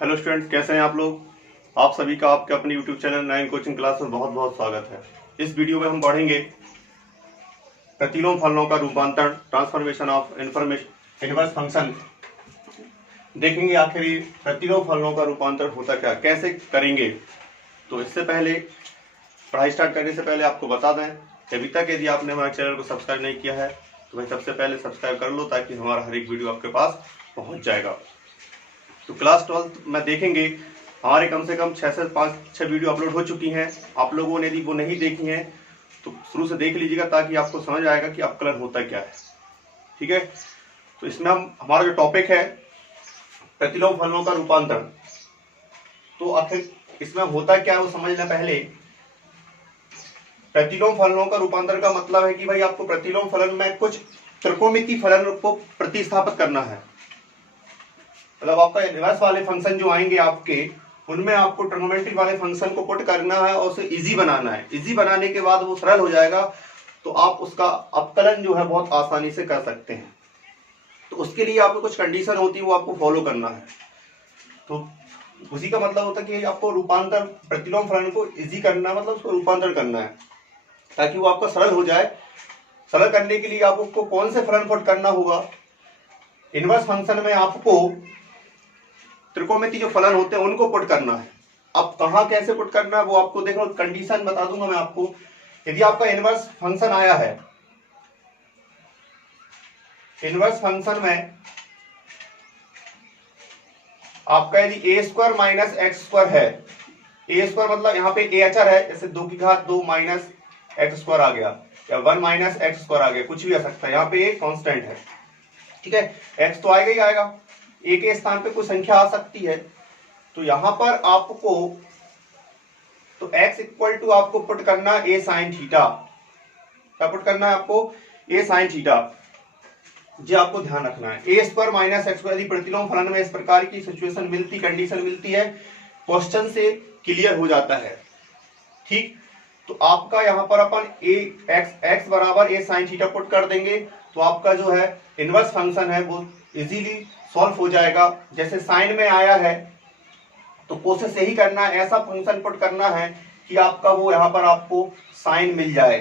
Hello students, कैसे हैं आप लोग। आप सभी का आपके अपने यूट्यूब चैनल 9 कोचिंग क्लास में बहुत बहुत स्वागत है। इस वीडियो में हम पढ़ेंगे प्रतिलोम फलनों का रूपांतरण, ट्रांसफॉर्मेशन ऑफ इनवर्स फंक्शन। देखेंगे आखिर ये प्रतिलोम फलनों का रूपांतरण होता क्या, कैसे करेंगे। तो इससे पहले पढ़ाई स्टार्ट करने से पहले आपको बता दें कि अभी तक यदि आपने हमारे चैनल को सब्सक्राइब नहीं किया है तो भाई सबसे पहले सब्सक्राइब कर लो, ताकि हमारा हर एक वीडियो आपके पास पहुंच जाएगा। तो क्लास 12 में देखेंगे हमारे कम से कम 6 से 5 वीडियो अपलोड हो चुकी हैं। आप लोगों ने यदि वो नहीं देखी हैं तो शुरू से देख लीजिएगा, ताकि आपको समझ आएगा कि अवकलन होता क्या है। ठीक है, तो इसमें हमारा जो टॉपिक है प्रतिलोम फलनों का रूपांतरण, तो आखिर इसमें होता क्या है वो समझना। पहले प्रतिलोम फलनों का रूपांतरण का मतलब है कि भाई आपको प्रतिलोम फलन में कुछ त्रिकोणमितीय फलन को प्रतिस्थापित करना है। मतलब आपका इनवर्स वाले फंक्शन जो आएंगे आपके, उनमें आपको ट्रिग्नोमेट्री वाले फंक्शन को पुट करना है और उसे इजी बनाना है। इजी बनाने के बाद वो सरल हो जाएगा, तो आप उसका अवकलन जो है बहुत आसानी से कर सकते हैं। तो उसके लिए आपको कुछ कंडीशन होती है, वो आपको फॉलो करना है। तो उसी का मतलब होता है कि आपको रूपांतर प्रतिलोम फलन को इजी करना, मतलब उसको रूपांतर करना है ताकि वो आपका सरल हो जाए। सरल करने के लिए आपको कौन से फलन पुट करना होगा। इनवर्स फंक्शन में आपको त्रिकोणमितीय जो फलन होते हैं उनको पुट करना है। अब कहां कैसे पुट करना है वो आपको देखो, कंडीशन बता दूंगा मैं आपको। यदि आपका इनवर्स फंक्शन आया है, इनवर्स फंक्शन में आपका यदि a square minus x square है, ए स्क्वायर मतलब यहाँ पे ए अचर है, जैसे 2 की घात 2 माइनस एक्स स्क्वायर आ गया, या 1 माइनस एक्स स्क्वायर आ गया, कुछ भी आ सकता है। यहाँ पे एक कांस्टेंट है, ठीक है। एक्स तो आएगा ही आएगा, ए के स्थान पे कोई संख्या आ सकती है। तो यहां पर आपको तो x इक्वल टू आपको पुट करना ए साइन थीटा। क्या पुट करना है आपको? ए साइन थीटा। जो आपको ध्यान रखना है, ए स्क्वायर माइनस एक्स स्क्वायर। यदि प्रतिलोम फलन में इस प्रकार की सिचुएशन मिलती, कंडीशन मिलती है, क्वेश्चन से क्लियर हो जाता है। ठीक, तो आपका यहां पर अपन एक्स बराबर ए साइन थीटा पुट कर देंगे, तो आपका जो है इनवर्स फंक्शन है वो इजीली सॉल्व हो जाएगा। जैसे साइन में आया है तो कोशिश यही करना है, ऐसा फंक्शन पुट करना है कि आपका वो यहाँ पर आपको साइन मिल जाए।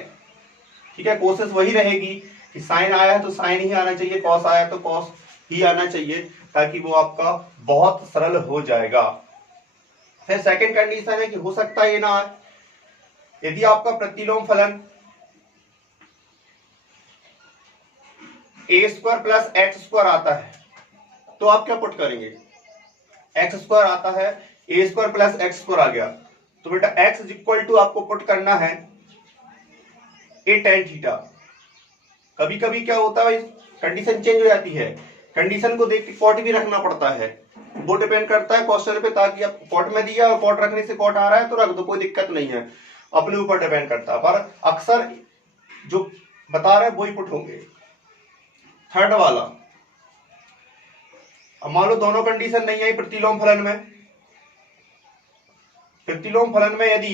ठीक है, कोशिश वही रहेगी कि साइन आया है तो साइन ही आना चाहिए, कॉस आया तो कॉस ही आना चाहिए, ताकि वो आपका बहुत सरल हो जाएगा। फिर सेकंड कंडीशन है कि हो सकता है ये ना आए। यदि आपका प्रतिलोम फलन ए स्क्वायर प्लस एक्स स्क्वायर आता है तो आप क्या पुट करेंगे? एक्स स्क्वायर आता है, ए स्क्वायर प्लस एक्स स्क्वायर आ गया, तो बेटा एक्स इज इक्वल टू आपको पुट करना है ए टेन थीटा। कभी कभी क्या होता है, कंडीशन चेंज हो जाती है, कंडीशन को देख के कॉट भी रखना पड़ता है। वो डिपेंड करता है क्वेश्चन पे, ताकि आप कॉट में दिया और कॉट रखने से कॉट आ रहा है तो रख दो, कोई दिक्कत नहीं है, अपने ऊपर डिपेंड करता है। पर अक्सर जो बता रहे हैं वही पुट होंगे। थर्ड वाला, अब मान लो दोनों कंडीशन नहीं आई प्रतिलोम फलन में। प्रतिलोम फलन में यदि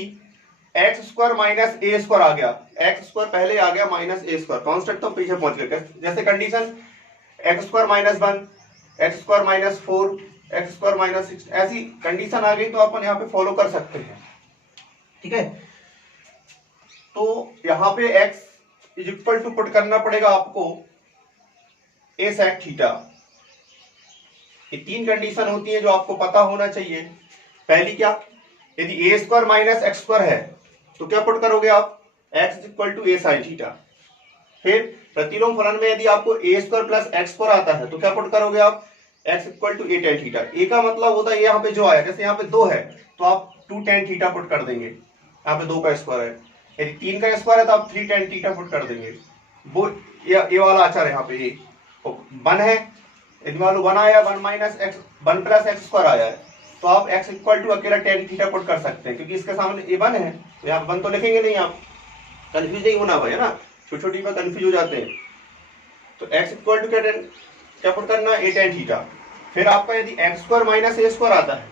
एक्स स्क्वायर माइनस ए स्क्वायर आ गया, एक्स स्क्वायर पहले आ गया माइनस ए स्क्वायर, कांस्टेंट तो पीछे पहुंच गया। जैसे condition x square minus 1, x square minus 4, x square minus 6, ऐसी कंडीशन आ गई तो अपन यहाँ पे फॉलो कर सकते हैं। ठीक है, तो यहाँ पे X is equal to put करना पड़ेगा आपको ए सेक थीटा। ये तीन कंडीशन होती है जो आपको पता होना चाहिए। पहली क्या, यदि a square minus x square है तो क्या पुट करोगे आप? X is equal to a sine theta. फिर प्रतिलोम फलन में यदि आपको a square plus x square आता है तो क्या पुट करोगे आप? X equal to a tan theta. A का मतलब होता है यहाँ पे जो आया, जैसे यहाँ पे 2 है तो आप 2 टेन थीटा पुट कर देंगे। यहाँ पे 2 का स्क्वायर है, यदि 3 का स्क्वायर है तो आप 3 टेन थीटा पुट कर देंगे। वो ये वाला आचार है, यहाँ पे ये 1 है, यदि मान लो 1 आया, 1 minus x 1 plus x square आया है तो आप x इक्वल टू अकेला टेन थीटा पुट कर सकते हैं, क्योंकि इसके सामने ए 1 है तो यहाँ 1 तो लिखेंगे नहीं, आप कंफ्यूज नहीं होना भाई, है ना, छोटी छोटी में कंफ्यूज हो जाते हैं। तो x इक्वल टू क्या पुट करना? ए टेन थीटा। फिर आपका यदि एक्स स्क्वायर माइनस ए स्क्वायर आता है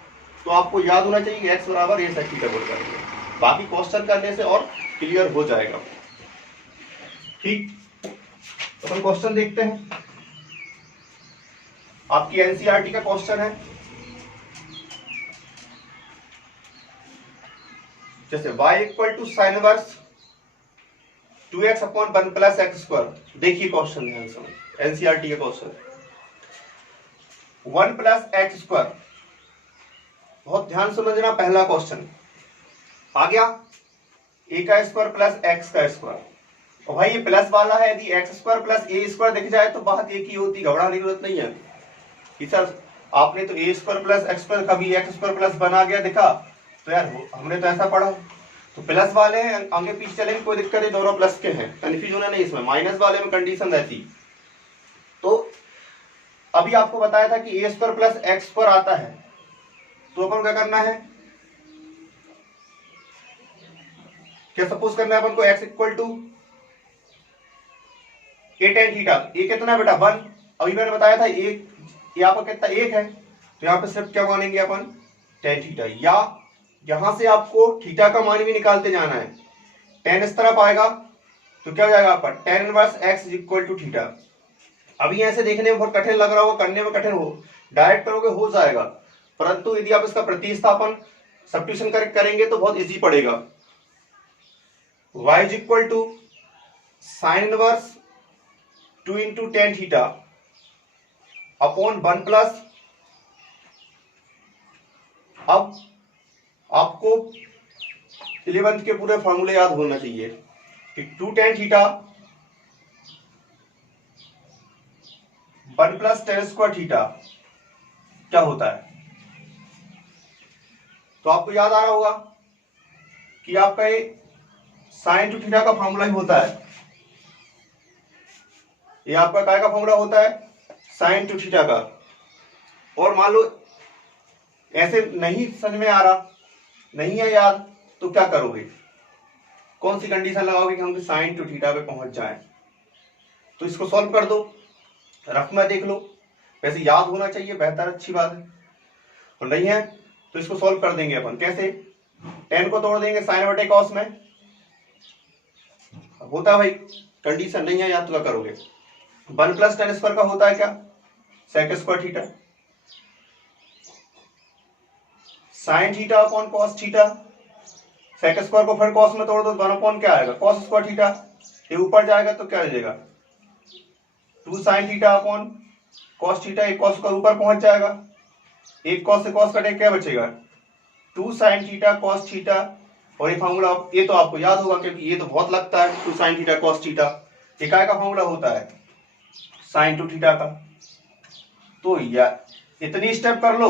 तो आपको याद होना चाहिए कि x बराबर ए सेक थीटा पुट करेंगे। बाकी क्वेश्चन करने से और क्लियर हो जाएगा। ठीक, तो अपन क्वेश्चन देखते हैं। आपकी एनसीईआरटी का क्वेश्चन है, जैसे y equal to sine inverse 2x upon 1 plus x square. देखिए क्वेश्चन ध्यान से, एनसीईआरटी का क्वेश्चन, 1 प्लस एक्स स्क्वायर, बहुत ध्यान समझना, पहला क्वेश्चन आ गया a का स्क्वायर प्लस x का स्क्वायर। और भाई ये प्लस वाला है, यदि एक्स स्क्वायर प्लस ए स्क्वायर दिख जाए तो बात एक ही होती, घबराने की जरूरत नहीं है कि सर आपने तो ए स्क्वायर प्लस एक्स स्क्वायर, कभी एक्स स्क्वायर प्लस बना गया दिखा, तो यार हमने तो ऐसा पढ़ा। तो प्लस वाले हैं, आगे पीछे चलेंगे कोई दिक्कत नहीं, दोनों प्लस के हैं, कंफ्यूजन है नहीं इसमें। माइनस वाले में कंडीशन रहती। तो अभी आपको बताया था कि a square plus x square आता है, तो अपन क्या करना है, क्या सपोज करना है अपन को x equal to a tan theta. A कितना है बेटा 1, अभी मैंने बताया था ये आपका कितना 1 है, तो यहाँ पे सिर्फ क्या मानेंगे अपन टेन थीटा, या यहां से आपको थीटा का मान भी निकालते जाना है। टेन इस तरफ आएगा तो क्या हो जाएगा आपका tan inverse x equal to theta. अभी ऐसे देखने में बहुत कठिन लग रहा होगा, करने में कठिन हो, डायरेक्ट करोगे हो जाएगा, परंतु यदि आप इसका प्रतिस्थापन सब्स्टिट्यूशन करेंगे तो बहुत इजी पड़ेगा। y is equal to sine inverse 2 into tan theta upon 1 plus, अब आपको 11th के पूरे फॉर्मूले याद होना चाहिए कि 2 tan theta 1 plus tan square theta क्या होता है। तो आपको याद आ रहा होगा कि आपका ये साइन टू थीटा का फॉर्मूला ही होता है, ये आपका काय का फॉर्मूला होता है साइन टू थीटा का। और मान लो ऐसे नहीं समझ में आ रहा, नहीं है याद, तो क्या करोगे, कौन सी कंडीशन लगाओगे कि हम साइन टू थीटा पे पहुंच जाएं। तो इसको सॉल्व कर दो, रफ में देख लो, वैसे याद होना चाहिए बेहतर, अच्छी बात है, और नहीं है तो इसको सॉल्व कर देंगे अपन। कैसे, टेन को तोड़ देंगे साइन बटे कॉस में, होता है भाई, कंडीशन नहीं है याद तो क्या करोगे, 1 प्लस टेन स्क्वायर का होता है क्या sec square theta, sine theta upon cos theta, sec square को फिर कॉस में तोड़ दो, 1 अपॉन क्या आएगा कॉस स्क्वायर थीटा, ये ऊपर जाएगा तो क्या मिलेगा 2 sign theta upon cos theta, एक कॉस का ऊपर पहुंच जाएगा, एक कॉस से कॉस कटे क्या बचेगा 2 साइन थीटा कॉस थीटा। और ये फॉर्मूला ये तो आपको याद होगा क्योंकि ये तो बहुत लगता है 2 साइन थीटा कॉस थीटा, ये काय का फॉर्मूला होता है साइन टू थीटा का। तो या इतनी स्टेप कर लो,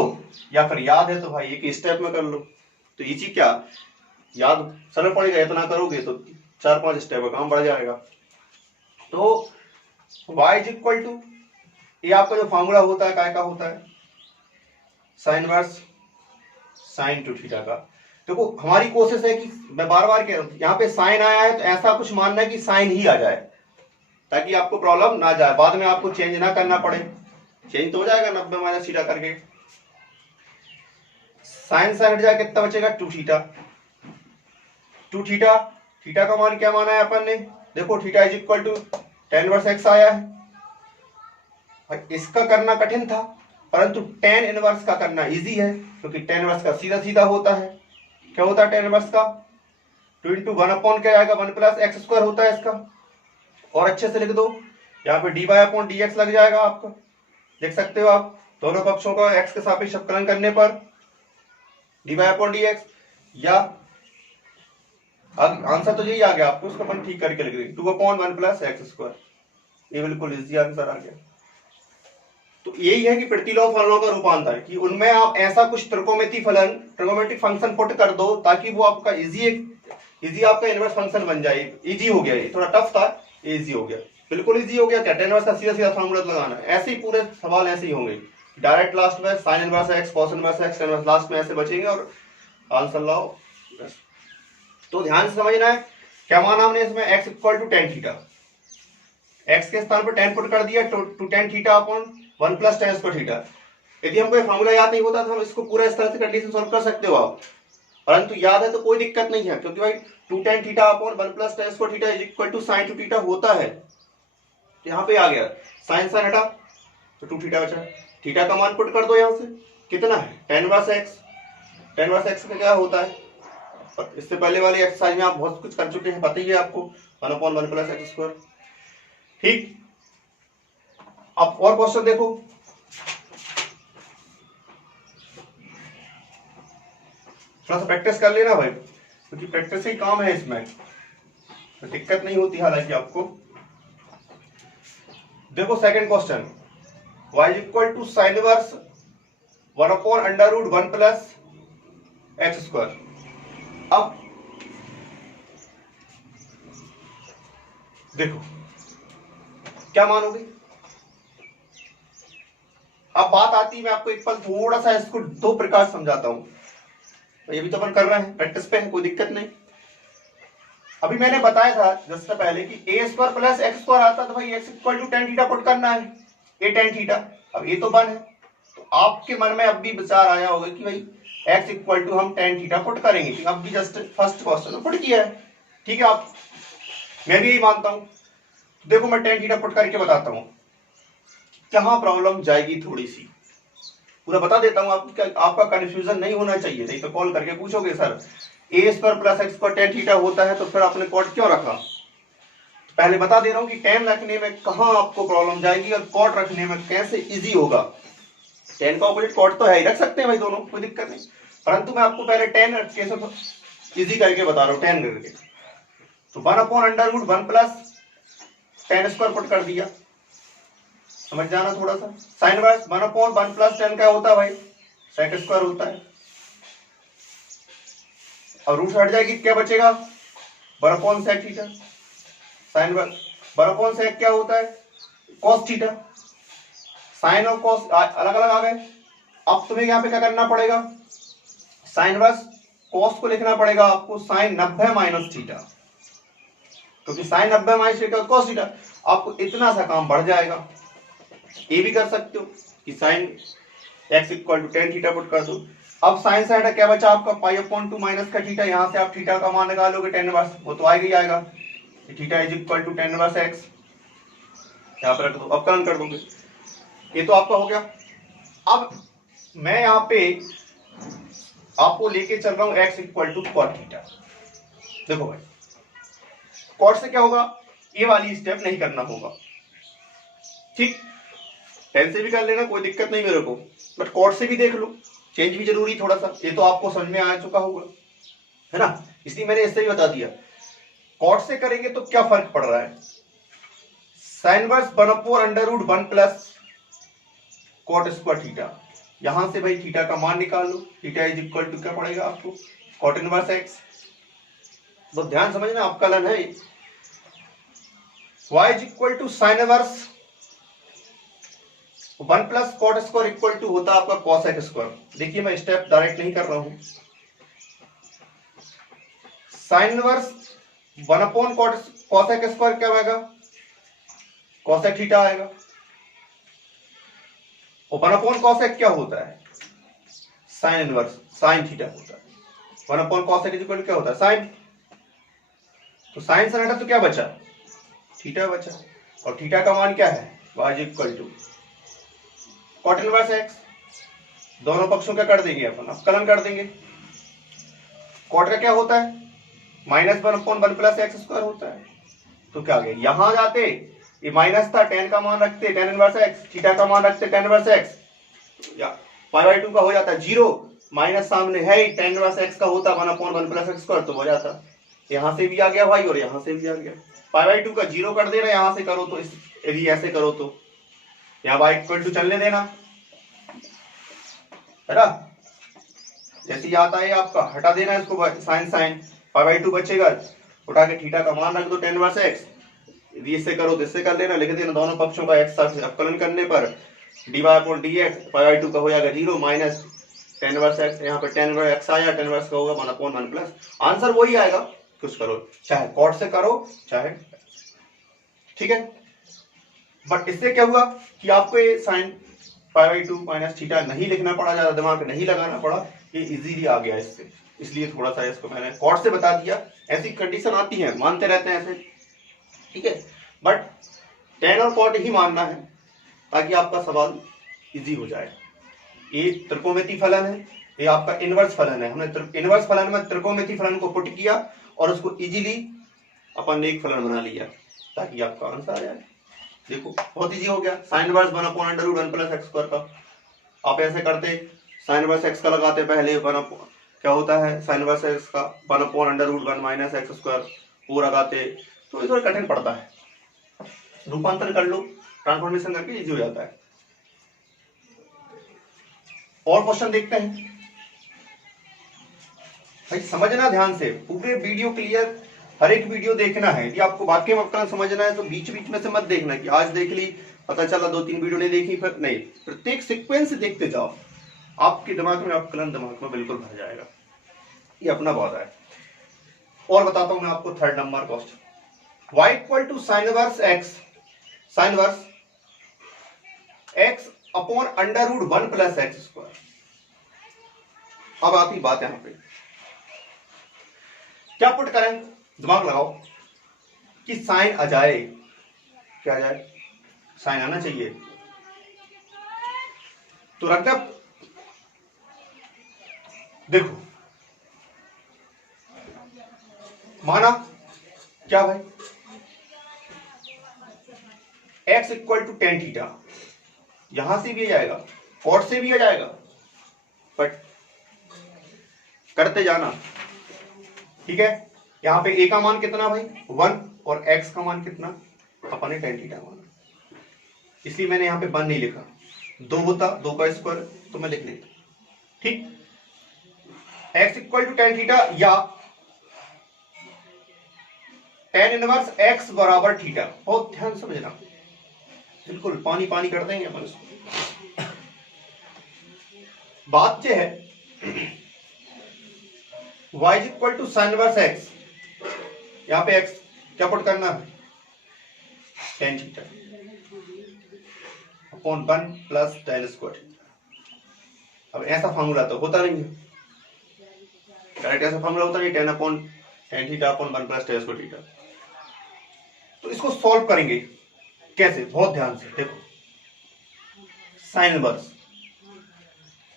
या फिर याद है तो भाई एक स्टेप में कर लो, तो इजी क्या याद सरल पड़ेगा, इतना करोगे तो 4-5 स्टेप का काम बढ़ जाएगा। तो y इज इक्वल टू, ये आपका जो फॉर्मूला होता है काय का होता है sine inverse sign to theta का। देखो हमारी कोशिश है कि मैं बार बार कह रहा हूं यहाँ पे साइन आया है तो ऐसा कुछ मानना है कि साइन ही आ जाए, ताकि आपको प्रॉब्लम ना जाए, बाद में आपको चेंज ना करना पड़े। चेंज तो हो जाएगा 90 माइनस थीटा करके, साइन से हट जाए कितना बचेगा 2 थीटा, 2 थीटा, थीटा का मान क्या माना है अपन ने, देखो theta is equal to tan inverse x आया है। इसका करना कठिन था परंतु टेन इनवर्स का करना इजी है, क्योंकि टेन इनवर्स का सीधा सीधा होता है। क्या होता है टेन इनवर्स का 2 इंटू 1 अपॉन क्या आएगा 1 प्लस एक्स स्क्वायर होता है इसका। और अच्छे से लिख दो, यहाँ पे d y upon d x लग जाएगा आपका, देख सकते हो आप दोनों पक्षों का एक्स के सापेक्ष अवकलन करने पर d y upon d x, या आंसर तो यही आ गया आपको, उसको अपन ठीक करके लिख देंगे 2 अपॉन 1 प्लस एक्स स्क्वायर, ये बिल्कुल इजी आंसर आ गया। तो यही है कि प्रतिलोम फलनों का रूपांतर, कि उनमें आप ऐसा कुछ त्रिकोणमितीय फलन ट्रिगोनोमेट्रिक फंक्शन पुट कर दो ताकि वो आपका इजी आपका इनवर्स फंक्शन बन जाए। इजी हो गया, ये थोड़ा टफ था, इजी हो गया, बिल्कुल इजी हो गया। क्या टेन इनवर्स का सीधा सीधा फॉर्मूला लगाना है, ऐसे ही पूरे सवाल ऐसे ही होंगे, डायरेक्ट लास्ट में sign inverse x cos inverse x inverse last में ऐसे बचेंगे और आंसर लाओ। तो ध्यान से समझना है क्या माना हमने इसमें x equal to tan theta, x के स्थान पर टेन पुट कर दिया two tan theta upon 1 plus tan square theta. यदि हमको फॉर्मूला याद नहीं होता तो हम इसको पूरा इस तरह से कंडीशन सॉल्व कर सकते हो आप, परंतु याद है तो कोई दिक्कत नहीं है, क्योंकि भाई 2 tan theta upon 1 plus tan square theta is equal to sin 2 theta होता है। यहाँ पे आ गया sin sin हटा तो 2 थीटा बचा, थीटा का मान पुट कर दो यहाँ से, कितना है tan inverse x, tan inverse x का क्या होता है इससे पहले वाली एक्सरसाइज में आप बहुत कुछ कर चुके हैं, पता ही है आपको, 1/1 प्लस एक्स स्क्वायर। ठीक, अब और क्वेश्चन देखो। थोड़ा सा प्रैक्टिस कर लेना भाई, क्योंकि प्रैक्टिस ही काम है इसमें, तो दिक्कत नहीं होती हालांकि आपको। देखो second question, y equal to sine inverse 1/√1 plus x square. अब देखो क्या मानोगे। अब बात आती है, मैं आपको एक पल थोड़ा सा इसको दो प्रकार समझाता हूं। तो ये भी तो अपन कर रहे हैं, प्रैक्टिस पे है, कोई दिक्कत नहीं। अभी मैंने बताया था जस्ट पहले कि a square plus x square आता तो भाई x equal to tan theta put करना है, ए टेन थीटा। अब ये तो 1 है, तो आपके मन में अब भी विचार आया होगा कि भाई एक्स इक्वल टू हम टेन थीटा पुट करेंगे। अब भी जस्ट फर्स्ट क्वेश्चन में पुट किया है, ठीक है। आप, मैं भी यही मानता हूं। देखो मैं टेन थीटा पुट करके बताता हूं कहां प्रॉब्लम जाएगी, थोड़ी सी पूरा बता देता हूं आपका कंफ्यूजन नहीं होना चाहिए। नहीं तो कॉल करके पूछोगे sir a square plus x square tan theta होता है तो फिर आपने कॉट क्यों रखा। पहले बता दे रहा हूं कि टेन रखने में कहां आपको प्रॉब्लम जाएगी और कॉट रखने में कैसे इजी होगा। टेन का ऑपोजिट कॉट तो है ही, रख सकते हैं भाई दोनों, कोई दिक्कत नहीं, परंतु मैं आपको पहले टेन कैसे इजी करके बता रहा हूं। टेन करके तो 1/√1 प्लस टेन स्क्वायर पुट कर दिया, समझ जाना थोड़ा सा। साइन इनवर्स 1/1 प्लस टेन क्या होता है भाई, सेक स्क्वायर होता है। और रूट हट जाएगी, क्या बचेगा 1/sec थीटा। साइन 1/sec क्या होता है, cos थीटा। साइन और cos अलग अलग आ गए। अब तुम्हें यहाँ पे क्या करना पड़ेगा, साइन इनवर्स cos को लिखना पड़ेगा आपको साइन 90 माइनस थीटा, क्योंकि sine 90 minus theta cos theta. आपको इतना सा काम बढ़ जाएगा। ये भी कर सकते हो कि sine x equal to tan theta put कर दो। अब साइन साइड क्या बचा आपका, पाई/2 माइनस का थीटा। यहां से आप थीटा का मान निकालोगे टेन इनवर्स, वो तो आएगा ही आएगा। Theta is equal to tan inverse x, यहां पर रख दो, अपकरण कर दोगे। ये तो आपका हो गया। अब मैं यहाँ पे आपको लेके चल रहा हूं x equal to cot theta. देखो भाई कॉट से क्या होगा, ये वाली स्टेप नहीं करना होगा, ठीक। टेन से भी कर लेना, कोई दिक्कत नहीं मेरे को, बट कॉट से भी देख लो, चेंज भी जरूरी थोड़ा सा। ये तो आपको समझ में आ चुका होगा, है ना, इसलिए मैंने इससे ही बता दिया। कॉट से करेंगे तो क्या फर्क पड़ रहा है, sine inverse 1/√1 plus cot square theta. यहां से भाई थीटा का मान निकाल लो, थीटा इज इक्वल टू क्या पड़ेगा आपको, कॉट इनवर्स एक्स। तो ध्यान समझना, आपका लन है y is equal to sine inverse 1 plus cot square equal to होता है आपका कॉस एक्स स्क्वायर। देखिए मैं स्टेप डायरेक्ट नहीं कर रहा हूं, साइन इनवर्स 1/कॉट कॉस एक्स स्क्वायर क्या आएगा, कॉस एक्स थीटा आएगा। और 1/कॉस एक्स क्या होता है, साइन इनवर्स साइन थीटा होता है। 1/कॉस एक्स इक्वल क्या होता है, साइन। तो साइन से हटा तो क्या बचा, थीटा बचा। और थीटा का मान क्या है, y equal to cot inverse x. दोनों पक्षों क्या कर देंगे अपन, अपकलन कर देंगे। कॉट का क्या होता है, -1/1 प्लस एक्स स्क्वायर होता है। तो क्या आ गया, यहां जाते ये माइनस था, टेन का मान रखते टेन इनवर्स एक्स, थीटा का मान रखते टेन इनवर्स एक्स, या पाई/2 का हो जाता है 0, माइनस सामने है ही, टेन इनवर्स एक्स का होता 1/1 प्लस एक्स स्क्वायर, तो हो जाता। यहां से भी आ गया भाई और यहां से भी आ गया। पाई/2 का 0 कर देना, यहां से करो तो, यदि ऐसे करो तो यहाँ y इक्वल टू चलने देना, है ना। जैसे ही आता है आपका हटा देना इसको, साइन साइन पाई/2 बचेगा, उठा के थीटा का मान रख दो टेन इनवर्स एक्स। यदि इससे करो तो इससे कर लेना, लिख देना दोनों पक्षों का x साथ अपकलन करने पर dy/dx पाई/2 का हो जाएगा 0 माइनस टेन इनवर्स एक्स। यहाँ पे टेन इनवर्स एक्स आया, टेन इनवर्स का होगा 1/1 प्लस, आंसर वही आएगा। कुछ करो, चाहे कॉट से करो चाहे, ठीक है। बट इससे क्या हुआ कि आपको ये साइन पाई/2 माइनस थीटा नहीं लिखना पड़ा, ज्यादा दिमाग नहीं लगाना पड़ा, ये इजीली आ गया इससे। इसलिए थोड़ा सा इसको मैंने कॉट से बता दिया। ऐसी कंडीशन आती है, मानते रहते हैं ऐसे, ठीक है, बट टेन और कॉट ही मानना है ताकि आपका सवाल इजी हो जाए। ये त्रिकोणमिति फलन है, ये आपका इनवर्स फलन है। हमने इनवर्स फलन में त्रिकोणमिति फलन को पुट किया और उसको इजीली अपन ने एक फलन बना लिया ताकि आपका आंसर आ जाए। देखो बहुत इजी हो गया। Sign inverse 1/√1 plus x square का आप ऐसे करते, साइन इनवर्स एक्स का लगाते पहले, क्या होता है साइन इनवर्स एक्स का 1/√1 माइनस एक्स स्क्वायर वो लगाते, तो ये थोड़ा कठिन पड़ता है। रूपांतर कर लो, ट्रांसफॉर्मेशन करके इजी हो जाता है। और क्वेश्चन देखते हैं भाई, समझना ध्यान से, पूरे वीडियो क्लियर, हर एक वीडियो देखना है। यदि आपको वाक्य में अवकलन समझना है तो बीच बीच में से मत देखना कि आज देख ली पता चला 2-3 वीडियो नहीं देखी, फिर नहीं, प्रत्येक सीक्वेंस देखते जाओ, आपके दिमाग में अवकलन दिमाग में बिल्कुल भर जाएगा। ये अपना वादा है। और बताता हूं मैं आपको third number question, y equal to sine inverse x, sine inverse x upon √1 plus x square. अब आती बात यहां पे क्या पुट करें, दिमाग लगाओ कि साइन आ जाए, क्या आ जाए, साइन आना चाहिए, तो रखते देखो माना क्या भाई, x equal to tan theta, यहां से भी आ जाएगा कॉट से भी आ जाएगा, बट करते जाना, ठीक है। यहां पे a का मान कितना भाई 1 और x का मान कितना, अपन ने टेन थीटा माना, इसलिए मैंने यहां पे 1 नहीं लिखा, 2 होता 2 का स्क्वायर तो मैं लिख लेता, ठीक। x equal to tan theta या टेन इनवर्स x बराबर थीटा, बहुत ध्यान समझना, बिल्कुल पानी पानी कर देंगे अपन इसको। बात यह है y equal to sine inverse x, यहां पे x क्या पुट करना है, tan theta upon 1 plus tan square. अब ऐसा फॉर्मूला तो होता नहीं है, करेक्ट ऐसा फॉर्मूला होता नहीं, 10 upon ten theta upon 1 plus tan square theta. तो इसको सॉल्व करेंगे कैसे, बहुत ध्यान से देखो, साइन इनवर्स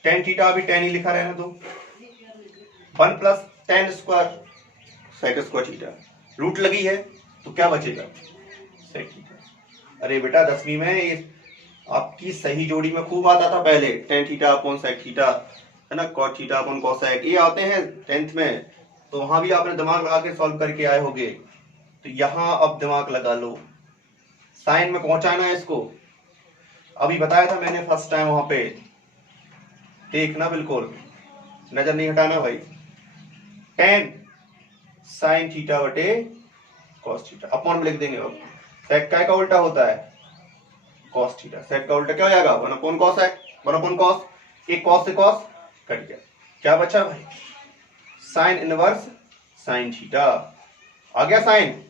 टेन थीटा अभी 10 ही लिखा रहने दो, 1 plus tan square sec square theta, root लगी है तो क्या बचेगा, सेक थीटा। अरे बेटा 10वीं में ये आपकी सही जोड़ी में खूब आता था पहले, tan theta upon sec theta है ना, कॉट थीटा अपॉन कोसेक, ये आते हैं 10th में, तो वहां भी आपने दिमाग लगा के सॉल्व करके आए होंगे। तो यहां अब दिमाग लगा लो, साइन में पहुंचाना है इसको, अभी बताया था मैंने फर्स्ट टाइम, वहां पे देखना, बिल्कुल नजर नहीं हटाना भाई, टेन साइन थीटा बटे कॉस थीटा अपॉन में लिख देंगे। अब सेक का उल्टा होता है कॉस थीटा, सेक का उल्टा क्या हो जाएगा, 1 upon cos sec, 1 upon cos, एक कॉस से कॉस कट गया, क्या बचा भाई, साइन इनवर्स साइन थीटा आ गया। साइन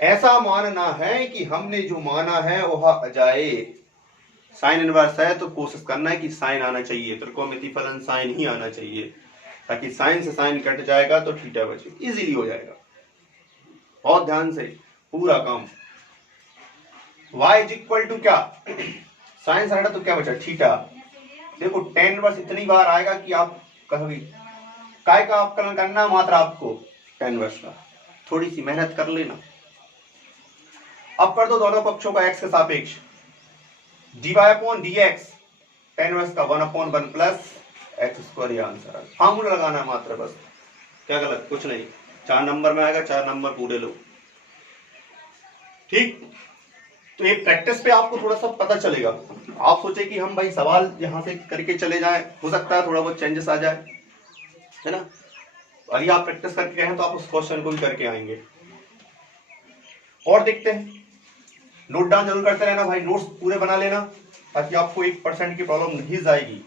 ऐसा मानना है कि हमने जो माना है वह आ जाए, साइन इनवर्स है तो कोशिश करना है कि साइन आना चाहिए, त्रिकोणमिति फलन साइन ही आना चाहिए, ताकि साइन से साइन कट जाएगा तो थीटा बचे, इजीली हो जाएगा। बहुत ध्यान से पूरा काम, y इज इक्वल टू क्या, साइन से हटा तो क्या बचा, थीटा। देखो टेन इनवर्स इतनी बार आएगा कि आप कभी काय का अवकलन करना, मात्र आपको टेन इनवर्स का, थोड़ी सी मेहनत कर लेना। अब कर दो दोनों पक्षों का x के सापेक्ष, dy upon dx, tan inverse का 1 अपॉन 1 प्लस एक्स स्क्वायर, ये आंसर है। फार्मूला लगाना है मात्र बस, क्या गलत, कुछ नहीं, 4 नंबर में आएगा, 4 नंबर पूरे लो, ठीक। तो ये प्रैक्टिस पे आपको थोड़ा सा पता चलेगा। आप सोचे कि हम भाई सवाल यहां से करके चले जाएं, हो सकता है थोड़ा बहुत चेंजेस आ जाए, है ना, अगर आप प्रैक्टिस करके गए हैं तो आप उस क्वेश्चन को भी करके आएंगे। और देखते हैं, नोट डाउन जरूर करते रहना भाई, नोट्स पूरे बना लेना ताकि आपको 1% की प्रॉब्लम नहीं जाएगी।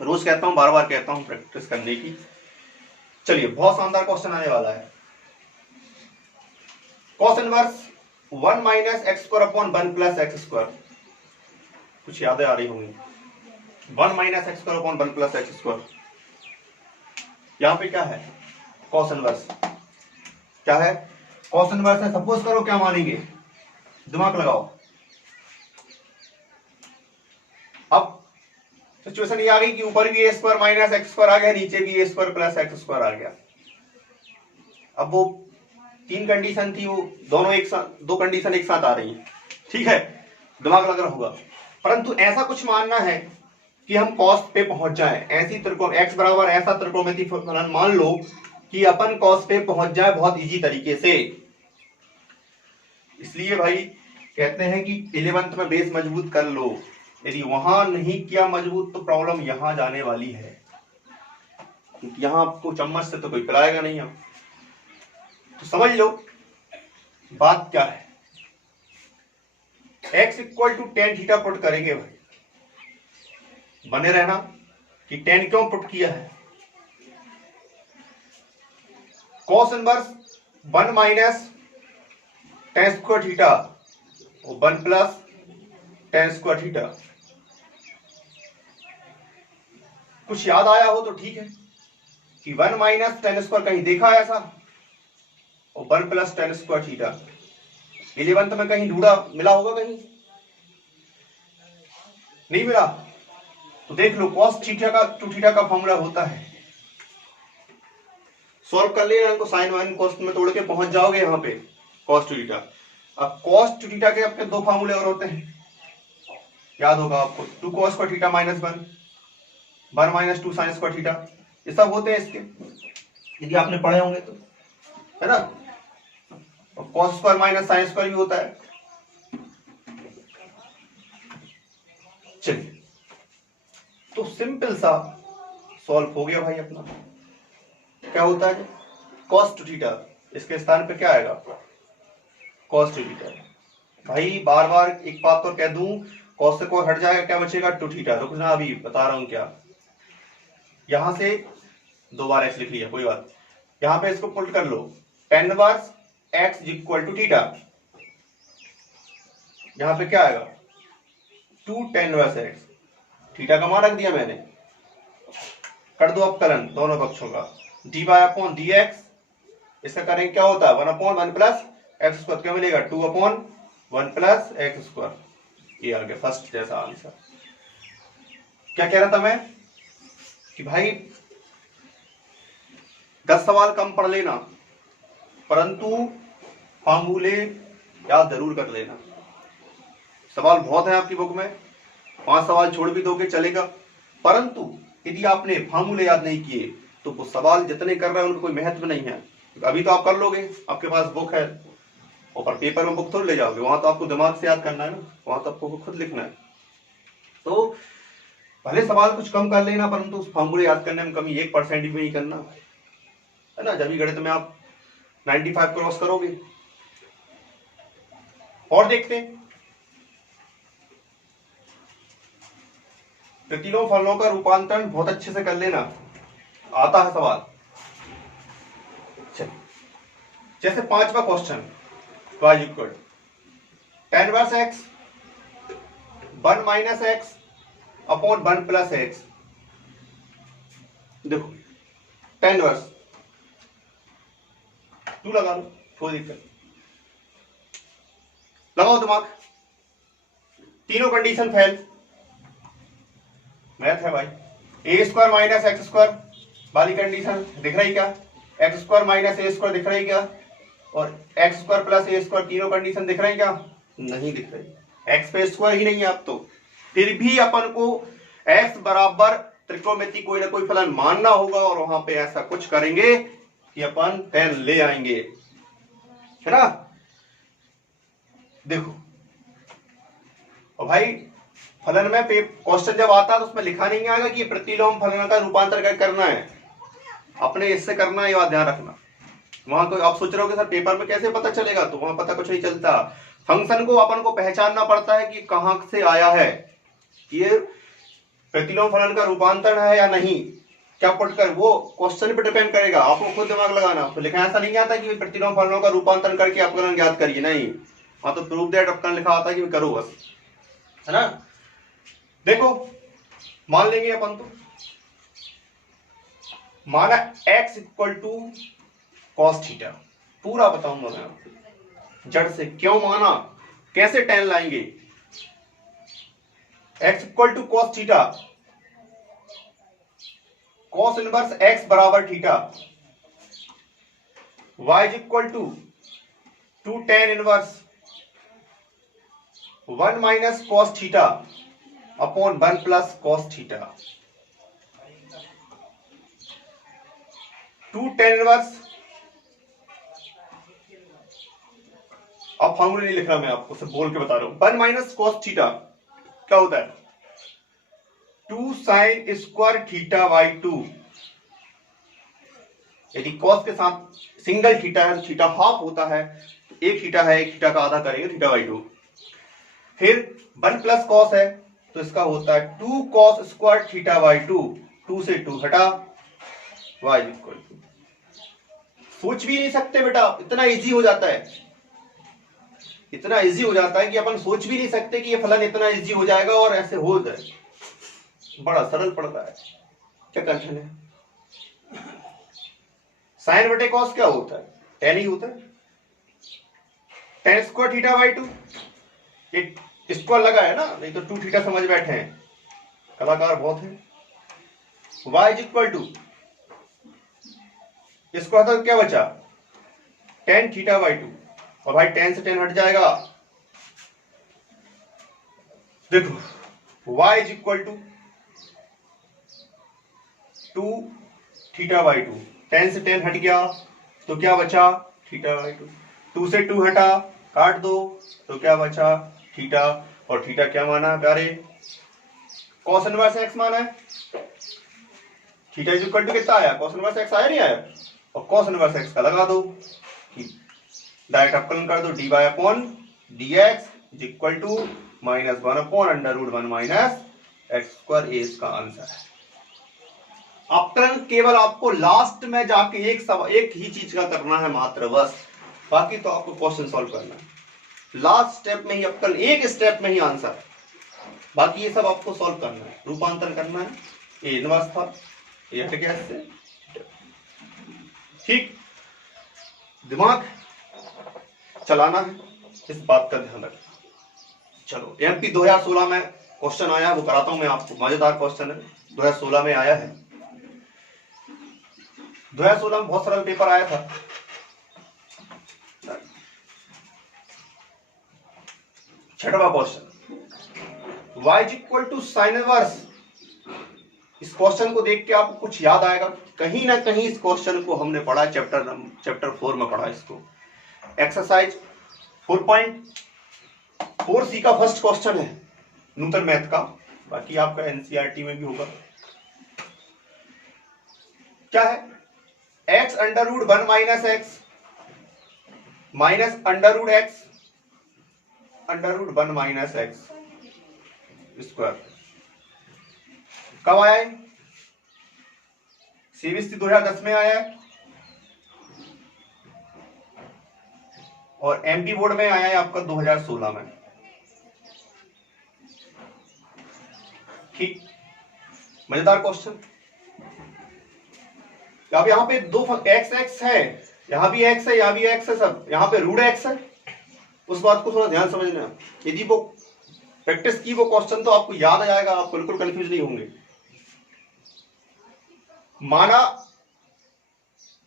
रोज कहता हूं, बार बार कहता हूं प्रैक्टिस करने की। चलिए बहुत शानदार क्वेश्चन आने वाला है, cos inverse 1 minus x square upon 1 plus x square, कुछ यादें आ रही होंगी, 1 minus x square upon 1 plus x square, यहां पे क्या है, कॉस इनवर्स, क्या है, कॉस इनवर्स है। सपोज करो क्या मानेंगे, दिमाग लगाओ, अब सिचुएशन ये आ गई कि ऊपर भी ए स्क्वायर माइनस एक्स स्क्वायर आ गया, नीचे भी ए स्क्वायर प्लस एक्स स्क्वायर आ गया। अब वो तीन कंडीशन थी, वो दोनों एक साथ, दो कंडीशन एक साथ आ रही है, ठीक है, दिमाग लग रहा होगा। परंतु ऐसा कुछ मानना है कि हम कॉस पे पहुंच जाए, ऐसी त्रिकोण एक्स बराबर ऐसा त्रिकोणमिति फलन मान लो कि अपन कॉस पे पहुंच जाए बहुत इजी तरीके से। इसलिए भाई कहते हैं कि 11th में बेस मजबूत कर लो, यदि वहां नहीं किया मजबूत तो प्रॉब्लम यहां जाने वाली है, क्योंकि यहां आपको चम्मच से तो कोई पिलाएगा नहीं। हम तो समझ लो बात क्या है। x equal to tan theta put करेंगे भाई, बने रहना कि टेन क्यों पुट किया है। Cos inverse 1 minus ten square theta और 1 प्लस टेन स्क्वायर थीटा। कुछ याद आया हो तो ठीक है कि 1 माइनस टेन स्क्वायर कहीं देखा है ऐसा, और 1 plus tan square theta 11th में कहीं ढूंढा, मिला होगा कहीं, नहीं मिला तो देख लो cos थीटा का टू थीटा का फॉर्मूला होता है, सॉल्व कर लेना इनको, साइन वाइन कॉस में तोड़ के पहुंच जाओगे यहाँ पे cos टू थीटा। अब cos टू थीटा के अपने दो फार्मूले और होते हैं, याद होगा आपको, 2 cos square theta minus 1 minus 2 sine square theta, ये सब होते हैं इसके, यदि आपने पढ़े होंगे तो, है ना। और cos square minus sine square भी होता है। चलिए तो सिंपल सा सॉल्व हो गया भाई अपना। क्या होता है cos टू थीटा, इसके स्थान पे क्या आएगा cos टू थीटा। भाई बार बार एक बात तो कह दूं, cos से कोई हट जाएगा, क्या बचेगा टू थीटा। रुकना अभी बता रहा हूं क्या, यहां से दो बार x लिख लिया कोई बात, यहां पे इसको पुट कर लो, tan inverse x equal to theta, यहां पे क्या आएगा 2 tan इनवर्स x, थीटा का मान रख दिया मैंने, कर दो अपकलन दोनों पक्षों का, dy अपॉन dx, इसका करेंगे क्या होता है 1 अपॉन 1 प्लस एक्स स्क्वायर, क्या मिलेगा 2 अपॉन 1 प्लस एक्स स्क्वायर। ये आ गया फर्स्ट जैसा आंसर। क्या कह रहा था मैं कि भाई 10 सवाल कम पढ़ लेना, परंतु फार्मूले याद जरूर कर लेना। सवाल बहुत है आपकी बुक में, 5 सवाल छोड़ भी दोगे चलेगा, परंतु यदि आपने फार्मूले याद नहीं किए तो वो सवाल जितने कर रहे हैं उनका कोई महत्व नहीं है। अभी तो आप कर लोगे, आपके पास बुक है, और पर पेपर में बुक थोड़ी ले जाओगे, वहां तो आपको दिमाग से याद करना है ना, वहां तो आपको खुद लिखना है। तो भले सवाल कुछ कम कर लेना, परंतु उस फार्मूले याद करने में कमी 1% भी नहीं करना, है ना। जब भी गणित में आप 95 क्रॉस करोगे। और देखते हैं प्रतिलोम फलनों का रूपांतरण बहुत अच्छे से कर लेना, आता है सवाल। चलिए जैसे 5वां question, y equal tan inverse x 1 minus x upon 1 plus x। देखो tan इनवर्स 2 लगा लो, कोई दिक्कत, लगाओ दिमाग, तीनों कंडीशन फेल, मैथ है भाई। ए स्क्वायर माइनस एक्स स्क्वायर वाली कंडीशन दिख रही क्या, एक्स स्क्वायर माइनस ए स्क्वायर दिख रही क्या, और एक्स स्क्वायर प्लस ए स्क्वायर, तीनों कंडीशन दिख रही क्या, नहीं दिख रही। एक्स पे स्क्वायर ही नहीं है अब तो, फिर भी अपन को एक्स बराबर त्रिकोणमिति कोई ना कोई फलन मानना होगा, और वहां पे ऐसा कुछ करेंगे कि अपन 10 ले आएंगे, है ना। देखो और भाई फलन में क्वेश्चन जब आता है तो उसमें लिखा नहीं आएगा कि प्रतिलोम फलन का रूपांतर करना है, अपने इससे करना है, ये बात ध्यान रखना। वहां कोई आप सोच रहे हो कि सर पेपर में कैसे पता चलेगा, तो वहां पता कुछ नहीं चलता। फंक्शन को अपन को पहचानना पड़ता है कि कहां से आया है, ये प्रतिलोम फलन का रूपांतर है या नहीं, क्या पुट कर, वो क्वेश्चन पे डिपेंड करेगा, आपको खुद दिमाग लगाना। तो लिखा ऐसा नहीं आता कि प्रतिलोम फलनों का रूपांतर करके अपकलन ज्ञात करिए, नहीं, वहां तो प्रूव दैट अपकलन लिखा आता है कि करो बस, है ना। देखो मान लेंगे अपन, तो माना x equal to cos theta, पूरा बताऊंगा मैं आपको जड़ से क्यों माना, कैसे tan लाएंगे। x equal to cos theta cos inverse x बराबर theta, y is equal to 2 tan inverse 1 minus cos theta upon 1 plus cos theta. 2 tan inverse, अब फॉर्मूला नहीं लिख रहा मैं, आपको सिर्फ बोल के बता रहा हूं। 1 माइनस कॉस थीटा क्या होता है? 2 साइन स्क्वायर थीटा बाई 2। यदि कॉस के साथ सिंगल थीटा है तो थीटा हाफ होता है, तो एक थीटा है, एक थीटा का आधा करेंगे थीटा बाई 2। फिर 1 प्लस कॉस है तो इसका होता है 2 कॉस स्क्वायर थीटा बाई 2। 2 से 2 हटा, y इक्वल टू, सोच भी नहीं सकते बेटा, इतना इजी हो जाता है, इतना इजी हो जाता है कि अपन सोच भी नहीं सकते कि ये फलन इतना इजी हो जाएगा और ऐसे हो जाए। बड़ा सरल पड़ता है, क्या कंफ्यूजन है? साइन बटे कॉस क्या होता है? tan ही होता है। tan स्क्वायर थीटा बाई 2, एक स्क्वायर लगा है ना, नहीं तो 2 थीटा समझ बैठे हैं, कलाकार बहुत है। y is equal to, square था क्या बचा? tan थीटा बाई 2, और भाई tan से tan हट जाएगा। देखो y is equal to 2 theta by 2, tan से tan हट गया तो क्या बचा? Theta by 2। 2 से 2 हटा, काट दो तो क्या बचा? थीटा। और थीटा क्या माना प्यारे? कॉस इनवर्स एक्स माना है। थीटा इज इक्वल टू कितना आया? कॉस इनवर्स एक्स आया नहीं आया? और कॉस इनवर्स एक्स का लगा दो, डायरेक्ट अवकलन कर दो, d y upon d x is equal to minus 1 upon under root 1 minus x square. A इसका आंसर है। अवकलन केवल आपको लास्ट में जाके एक ही चीज का करना है मात्र, बस, बाकी तो आपको क्वेश्चन सॉल्व करना है। लास्ट स्टेप में ही अवकलन, एक स्टेप में ही आंसर, बाकी ये सब आपको सॉल्व करना है, रूपांतर करना है। ये इनवर्स था, ये हट गया इससे, ठीक। दिमाग चलाना है, इस बात का ध्यान रखना। चलो, एमपी 2016 में क्वेश्चन आया, वो कराता हूं मैं आपको, मजेदार क्वेश्चन है, 2016 में आया है। 2016 में बहुत सरल पेपर आया था। छठवां question, y is equal to sine inverse. इस क्वेश्चन को देख के आपको कुछ याद आएगा, कहीं ना कहीं इस क्वेश्चन को हमने पढ़ा, चैप्टर 4 में पढ़ा इसको। एक्सरसाइज 4.4c का फर्स्ट क्वेश्चन है नूतन मैथ का, बाकी आपका एनसीईआरटी में भी होगा। क्या है? x under root 1 minus x minus under root x under root 1 minus x square कब आया है? सीबीएसई 2010 में आया है और एमपी बोर्ड में आया है आपका 2016 में, ठीक। मजेदार क्वेश्चन। अब यहां पे दो एक्स एक्स है, यहां भी एक्स है, यहां भी एक्स है, सब यहां पे रूट एक्स है। उस बात को थोड़ा ध्यान समझना, यदि वो प्रैक्टिस की वो क्वेश्चन तो आपको याद आ जाएगा, आप बिल्कुल कंफ्यूज नहीं होंगे। माना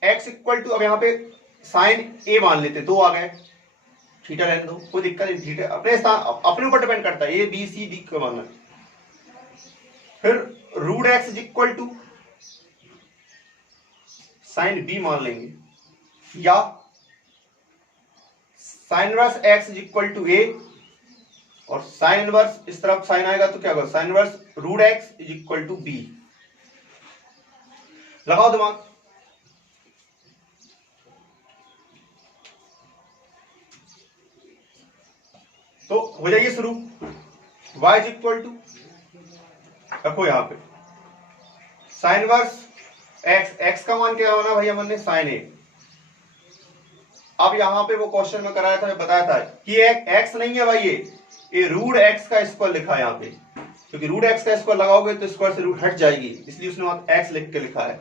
x इक्वल टू, अब यहां पे साइन ए मान लेते, 2 आ गए, थीटा रहने दो, कोई दिक्कत नहीं, थीटा अपने स्थान, अपने ऊपर डिपेंड करता है, ए बी सी डी को मानना। फिर root x is equal to sine b मान लेंगे, या sine inverse x is equal to a, और साइन इनवर्स इस तरफ साइन आएगा तो क्या होगा? Sine inverse root x is equal to b. लगाओ दिमाग। तो हो जाइए शुरू। y इज इक्वल टू, रखो यहां पे साइन इनवर्स x का मान क्या होना भैया? हमने साइन ए। अब यहां पे वो क्वेश्चन में कराया था, बताया था कि x नहीं है भाई, ये रूट x का स्क्वायर लिखा है यहां पे, क्योंकि रूट x का स्क्वायर लगाओगे तो स्क्वायर से रूट हट जाएगी, इसलिए उसने वहां x लिख के लिखा है।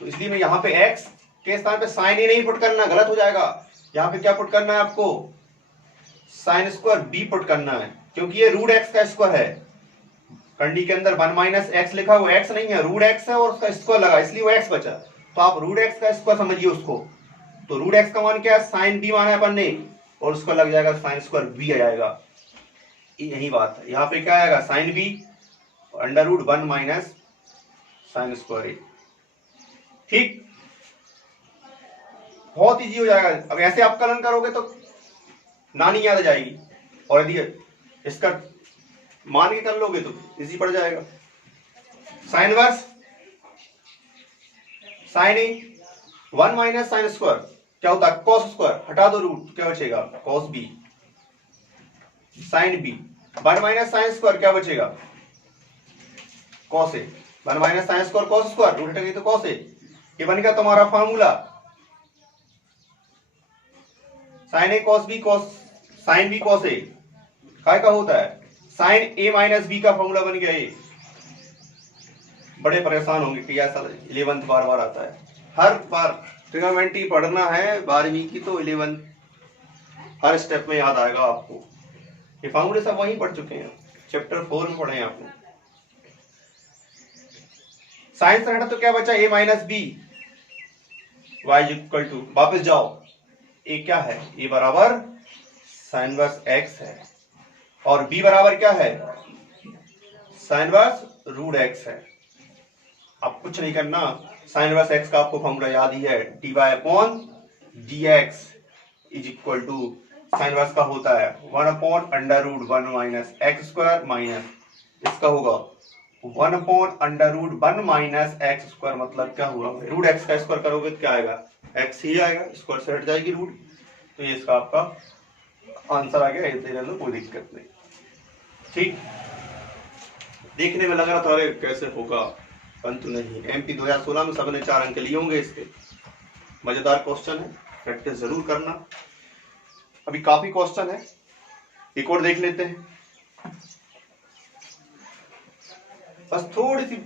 तो इसलिए मैं यहाँ पे x के स्थान पे साइन ए नहीं पुट करना, गलत हो जाएगा। यहाँ पे क्या पुट करना है आपको? साइन स्क्वायर b पुट करना है, क्योंकि ये रूट x का स्क्वायर है। कंडी के अंदर 1 माइनस एक्स लिखा है, वो एक्स नहीं है, रूट एक्स है और उसका स्क्वायर लगा, इसलिए वो एक्स बचा। तो आप रूट एक्स का स्क्वायर समझिए उसको। तो रूट एक्स का मान क्या है, साइन बी माना है अपन ने, और उसका लग जाएगा साइन स्क्वायर बी आ जाएगा। यही बात है, यहाँ पे क्या आएगा, sine b under root 1 minus sine square a. ठीक, बहुत इजी हो जाएगा। अब ऐसे आप कलन करोगे तो नानी याद आ जाएगी, और यदि इसका मान के कर लोगे तो इजी पड़ जाएगा। साइन वर्स साइन ए 1 माइनस साइन स्क्वायर क्या होता है, कॉस स्क्वायर, हटा दो रूट, क्या बचेगा, cos b. Sine b 1 minus sine square क्या बचेगा, cos a. 1 minus sine square cos square, root हटेगी तो कॉस ए। ये बन गया तुम्हारा formula, sine a cos b, cos sine b cos a काय का होता है, साइन ए माइनस बी का फॉर्मूला बन गया ये। बड़े परेशान होंगे कि यार सर 11th बार बार आता है, हर बार ट्रिग्नोमेट्री पढ़ना है 12वीं की तो 11th हर स्टेप में याद आएगा आपको। ये फॉर्मूले सब वहीं पढ़ चुके हैं, चैप्टर 4 में पढ़े हैं आपने। साइन से हटा तो क्या बचा, a minus b, y equal to, वापिस जाओ, ए क्या है, ए बराबर साइन वर्स एक्स है, और बी बराबर क्या है, साइन वर्स रूट एक्स है। अब कुछ नहीं करना, साइन वर्स एक्स का आपको फॉर्मूला याद ही है, d y upon d x is equal to sine verse का होता है 1 upon under root 1 minus x square minus इसका होगा 1 upon under root 1 minus x square, मतलब क्या हुआ, रूट एक्स का स्क्वायर करोगे तो क्या आएगा, एक्स ही आएगा, स्क्वायर से हट जाएगी रूट। तो ये इसका आपका आंसर आ गया, ऐसे रहने कोई दिक्कत नहीं। ठीक, देखने में लग रहा था अरे कैसे होगा, परंतु नहीं। एमपी 2016 में सबने 4 अंक लिए होंगे इसके। मजेदार क्वेश्चन है, प्रैक्टिस जरूर करना। अभी काफी क्वेश्चन है, एक और देख लेते हैं। बस थोड़ी सी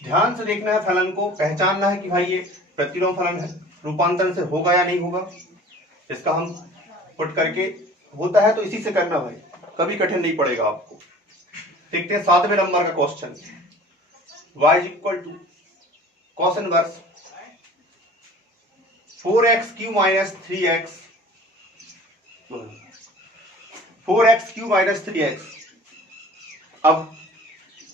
ध्यान से देखना है, फलन को पहचानना है कि भाई ये प्रतिलोम फलन है, रूपांतरण से होगा या नहीं होगा। इसका हम पुट करके होता है तो इसी से करना भाई, कभी कठिन नहीं पड़ेगा आपको। देखते हैं 7वें नंबर का question, y equal to cos inverse 4x cube minus 3x, 4x cube minus 3x। अब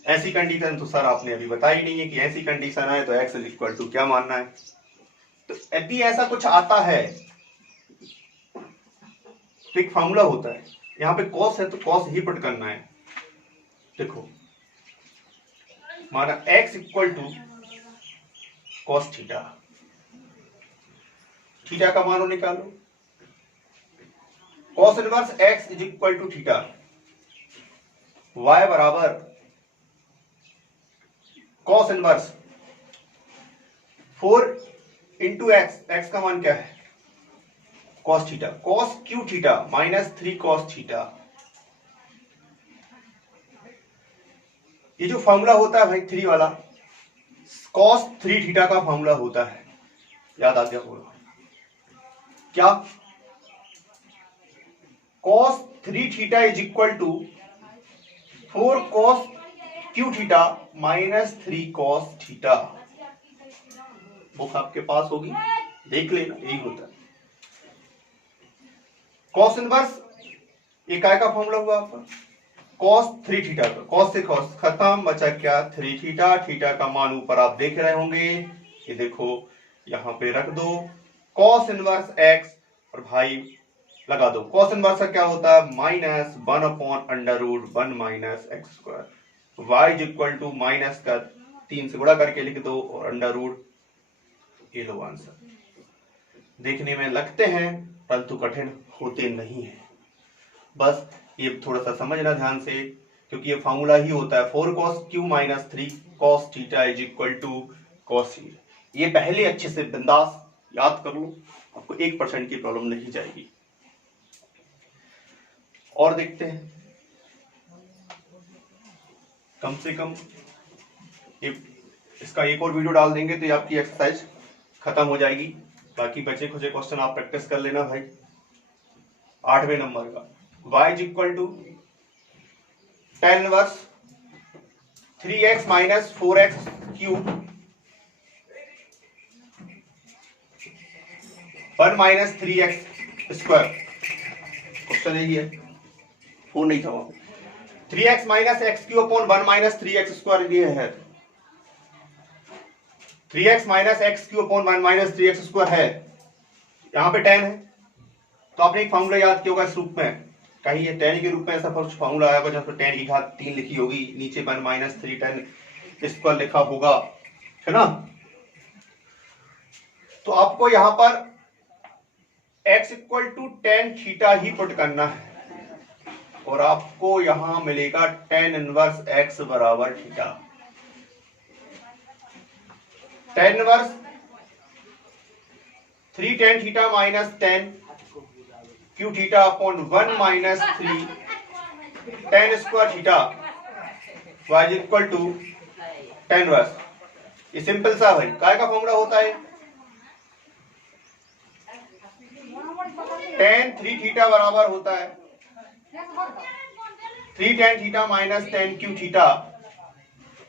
ऐसी कंडीशन तो सर आपने अभी बताई नहीं है कि ऐसी कंडीशन आए तो x इक्वल टू क्या मानना है। तो यदि ऐसा कुछ आता है तो एक फॉर्मूला होता है, यहाँ पे कॉस है तो कॉस ही पुट करना है। देखो हमारा x equal to cos theta, theta का मान निकालो, cos inverse x is equal to theta, y बराबर cos inverse 4 into x, x का मान क्या है, cos theta, cos cube theta minus 3 cos theta. ये जो फॉर्मूला होता है भाई 3 वाला, कॉस 3 थीटा का फॉर्मूला होता है, याद आ गया होगा क्या, cos 3 theta is equal to 4 cos cube theta minus 3 cos theta. Book आपके पास होगी, देख लेना, यही होता है। कॉस इनवर्स ये काय का फॉर्मूला हुआ आपका, कॉस 3 थीटा का, कॉस से कॉस खत्म, बचा क्या 3 थीटा, थीटा का मान ऊपर आप देख रहे होंगे, ये देखो यहां पे रख दो कॉस इनवर्स एक्स और भाई लगा दो, कॉस इनवर्स का क्या होता है minus 1 upon under root 1 minus x square, y is equal to minus का 3 से गुणा करके लिख दो और अंडर रूट, ये लो आंसर। देखने में लगते हैं परंतु कठिन होते नहीं है, बस ये थोड़ा सा समझना ध्यान से, क्योंकि ये फॉर्मूला ही होता है 4 cos cube minus 3 cos theta is equal to cos theta. ये पहले अच्छे से बिंदास याद कर लो, आपको 1% की प्रॉब्लम नहीं जाएगी। और देखते हैं, कम से कम इसका एक और वीडियो डाल देंगे तो ये आपकी एक्सरसाइज खत्म हो जाएगी। बाकी बचे खुचे क्वेश्चन आप प्रैक्टिस कर लेना भाई। 8वें नंबर का y is equal to tan inverse 3x minus 4x cube 1 minus 3x square. Question यही है, वो नहीं था वहां। 3x minus x cube upon 1 minus 3x square ये है। 3x minus x cube upon 1 minus 3x square है, यहाँ पे 10 है, तो आपने एक फॉर्मूला याद किया होगा इस रूप में, कहीं ये 10 के रूप में ऐसा कुछ फॉर्मूला आया होगा जहाँ पे 10 की घात 3 लिखी होगी, नीचे 1 माइनस 3 10 स्क्वायर लिखा होगा, है ना। तो आपको यहाँ पर x equal to tan theta ही पुट करना है और आपको यहां मिलेगा tan इनवर्स x बराबर theta. tan inverse 3 tan theta minus 10 cube theta upon 1 minus 3 tan square theta y equal to tan inverse. ये सिंपल सा भाई काय का फॉर्मूला होता है, tan 3 थीटा बराबर होता है 3 tan theta minus 10 cube theta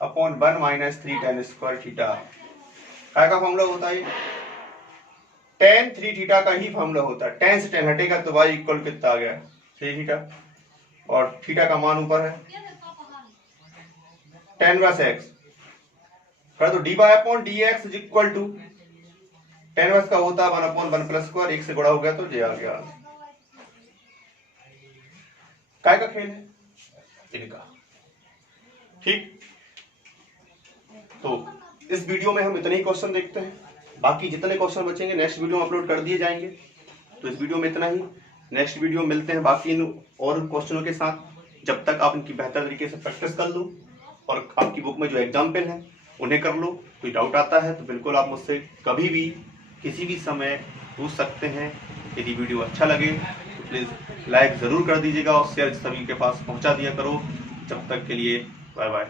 upon 1 minus 3 tan square theta. काय का फॉर्मूला होता है, tan 3 थीटा का ही फॉर्मूला होता है। tan से tan हटेगा तो y इक्वल कितना आ गया 3 थीटा और थीटा का मान ऊपर है tan इनवर्स x, तो dy upon dx is equal to tan inverse का होता है 1 अपॉन 1 प्लस स्क्वायर, एक से गुणा हो गया तो ये आ गया। काय का खेल है इनका, ठीक। तो इस वीडियो में हम इतने ही क्वेश्चन देखते हैं, बाकी जितने क्वेश्चन बचेंगे नेक्स्ट वीडियो में अपलोड कर दिए जाएंगे। तो इस वीडियो में इतना ही, नेक्स्ट वीडियो में मिलते हैं बाकी इन और क्वेश्चनों के साथ। जब तक आप इनकी बेहतर तरीके से प्रैक्टिस कर लो और आपकी बुक में जो एग्जाम्पल है उन्हें कर लो। कोई डाउट आता है तो बिल्कुल आप मुझसे कभी भी किसी भी समय पूछ सकते हैं। यदि वीडियो अच्छा लगे तो प्लीज़ लाइक ज़रूर कर दीजिएगा और शेयर सभी के पास पहुंचा दिया करो। जब तक के लिए बाय बाय।